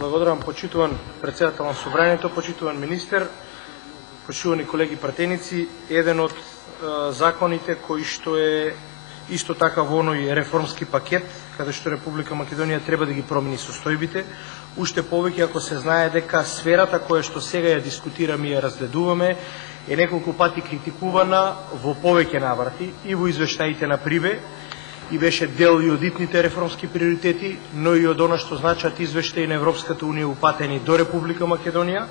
Благодарам, почитуван председател на Собранието, почитуван министер, почитувани колеги пратеници. Еден од законите кои што е исто така во оној реформски пакет, каде што Република Македонија треба да ги промени состојбите, уште повеќе ако се знае дека сферата која што сега ја дискутираме и ја разгледуваме е неколку пати критикувана во повеќе наврати и во извештаите на Прибе, и беше дел и од итните реформски приоритети, но и од она што значат извештаи на Европската Унија упатени до Република Македонија,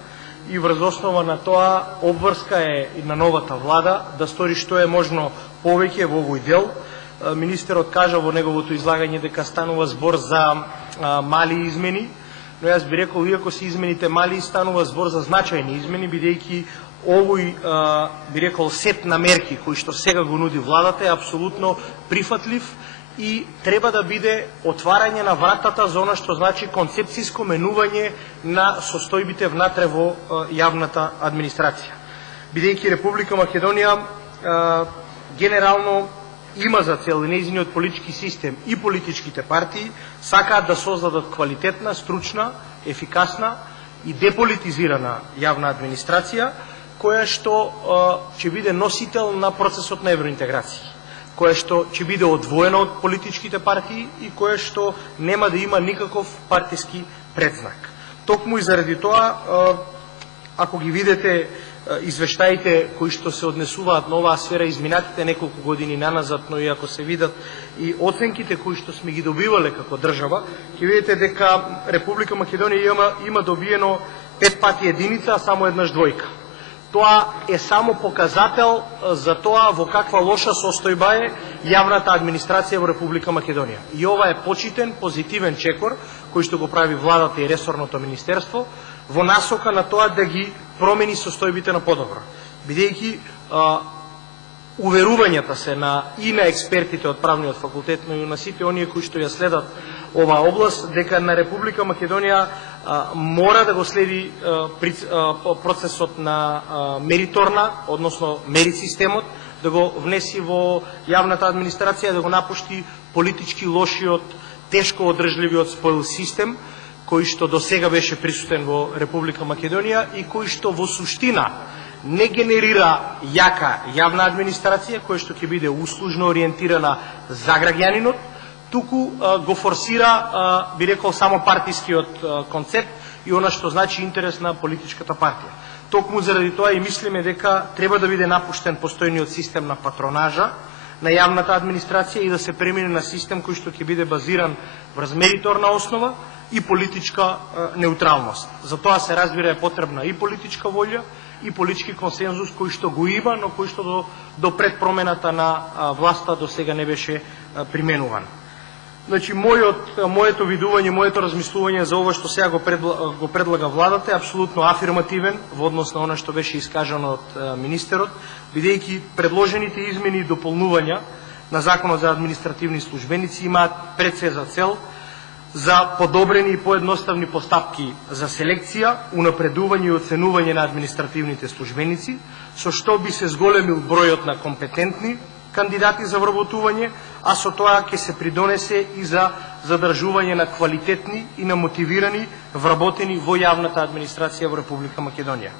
и врз основа на тоа обврска е и на новата влада да стори што е можно повеќе во овој дел. Министерот кажа во неговото излагање дека станува збор за мали измени, но јас би рекол, иако се измените мали, станува збор за значајни измени, бидејќи овој, би рекол, сет на мерки кои што сега го нуди владата е апсолутно прифатлив и треба да биде отварање на вратата за она што значи концепциско менување на состојбите внатре во јавната администрација. Бидејќи Република Македонија генерално има за цел нејзиниот политички систем и политичките партии сакаат да создадат квалитетна, стручна, ефикасна и деполитизирана јавна администрација, која што ќе биде носител на процесот на евроинтеграција, која што ќе биде одвоена од политичките партии и која што нема да има никаков партиски предзнак. Токму и заради тоа, ако ги видите извештаите кои што се однесуваат на оваа сфера изминатите неколку години наназад, но и ако се видат и оценките кои што сме ги добивале како држава, ќе видите дека Република Македонија има добиено 5 пати единица, а само еднаш двојка. Тоа е само показател за тоа во каква лоша состојба е јавната администрација во Република Македонија. И ова е почитен, позитивен чекор кој што го прави владата и ресорното министерство во насока на тоа да ги промени состојбите на подобро. Бидејќи уверувањата се и на експертите од правниот факултет, но и на сите оние кои што ја следат оваа област, дека на Република Македонија мора да го следи процесот на мериторна, односно мерит системот, да го внеси во јавната администрација, да го напушти политички лошиот, тешко одржливиот споил систем, кој што до сега беше присутен во Република Македонија и кој што во суштина не генерира јака јавна администрација, која што ќе биде услужно ориентирана за граѓанинот, туку го форсира, би рекол, само партискиот концепт и она што значи интерес на политичката партија. Токму заради тоа и мислиме дека треба да биде напуштен постојниот систем на патронажа на јавната администрација и да се премине на систем кој што ќе биде базиран врз мериторна основа и политичка неутралност. За тоа се разбира е потребна и политичка волја, и политички консензус кој што го има, но кој што до пред промената на власта до сега не беше применуван. Значи, моето видување, моето размислување за ова што сега го предлага владата е апсолутно афирмативен во однос на она што беше искажано од министерот, бидејќи предложените измени и дополнувања на Законот за административни службеници имаат пред се за цел за подобрени и поедноставни постапки за селекција, унапредување и оценување на административните службеници, со што би се зголемил бројот на компетентни кандидати за вработување, а со тоа ќе се придонесе и за задржување на квалитетни и на мотивирани вработени во јавната администрација во Република Македонија.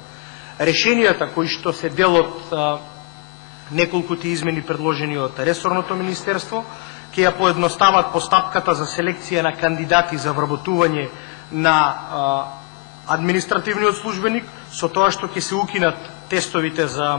Решенијата кои што се дел од неколкуте измени предложени од ресорното министерство ќе ја поедностават постапката за селекција на кандидати за вработување на административниот службеник, со тоа што ќе се укинат тестовите за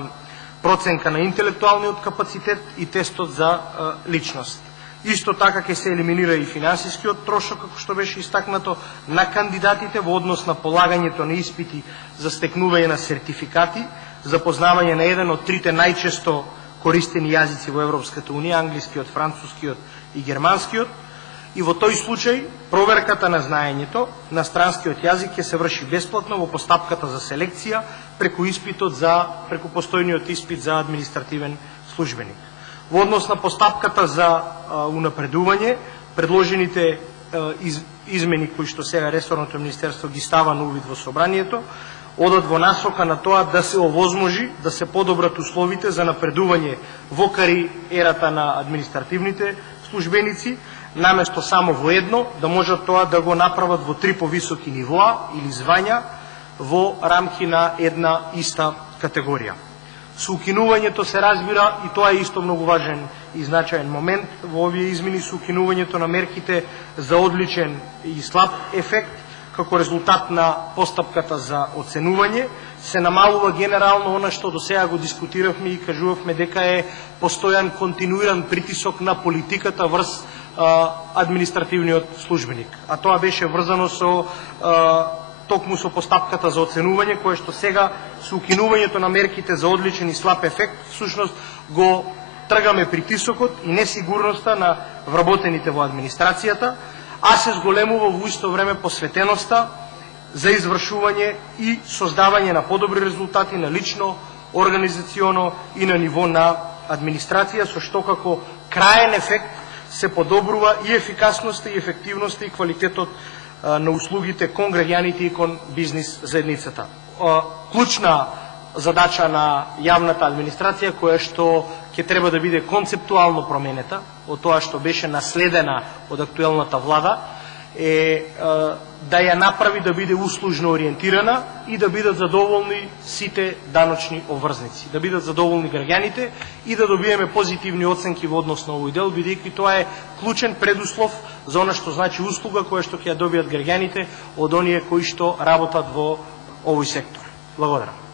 проценка на интелектуалниот капацитет и тестот за личност. Исто така ќе се елиминира и финансискиот трошок, како што беше истакнато, на кандидатите во однос на полагањето на испити за стекнување на сертификати, за познавање на еден од трите најчесто користени јазици во Европската Унија, англискиот, францускиот и германскиот, и во тој случај проверката на знаењето на странскиот јазик ќе се врши бесплатно во постапката за селекција преку постојниот испит за административен службеник. Во однос на постапката за унапредување, предложените измени кои што сега ресорното министерство ги става на увид во собранието, одат во насока на тоа да се овозможи да се подобрат условите за напредување во кариерата на административните службеници, наместо само во едно, да можат тоа да го направат во 3 повисоки нивоа или звања во рамки на една иста категорија. Со укинувањето се разбира, и тоа е исто многу важен и значаен момент во овие измени, со укинувањето на мерките за одличен и слаб ефект, како резултат на постапката за оценување, се намалува генерално она што до сега го дискутиравме и кажувавме дека е постојан континуиран притисок на политиката врз административниот службеник. А тоа беше врзано со токму со постапката за оценување, кое што сега со укинувањето на мерките за одличен и слаб ефект, всушност го тргаме притисокот и несигурноста на вработените во администрацијата, а се зголемува во исто време посветеноста за извршување и создавање на подобри резултати на лично, организационо и на ниво на администрација, со што како краен ефект се подобрува и ефикасноста, и ефективноста, и квалитетот на услугите кон граѓаните и кон бизнис заедницата. Клучна задача на јавната администрација, која што ќе треба да биде концептуално променета од тоа што беше наследена од актуелната влада, е да ја направи да биде услужно ориентирана и да бидат задоволни сите даночни обврзници, да бидат задоволни граѓаните и да добиеме позитивни оценки во однос на овој дел, бидејќи тоа е клучен предуслов за она што значи услуга која што ќе ја добијат граѓаните од оние кои што работат во овој сектор. Благодарам.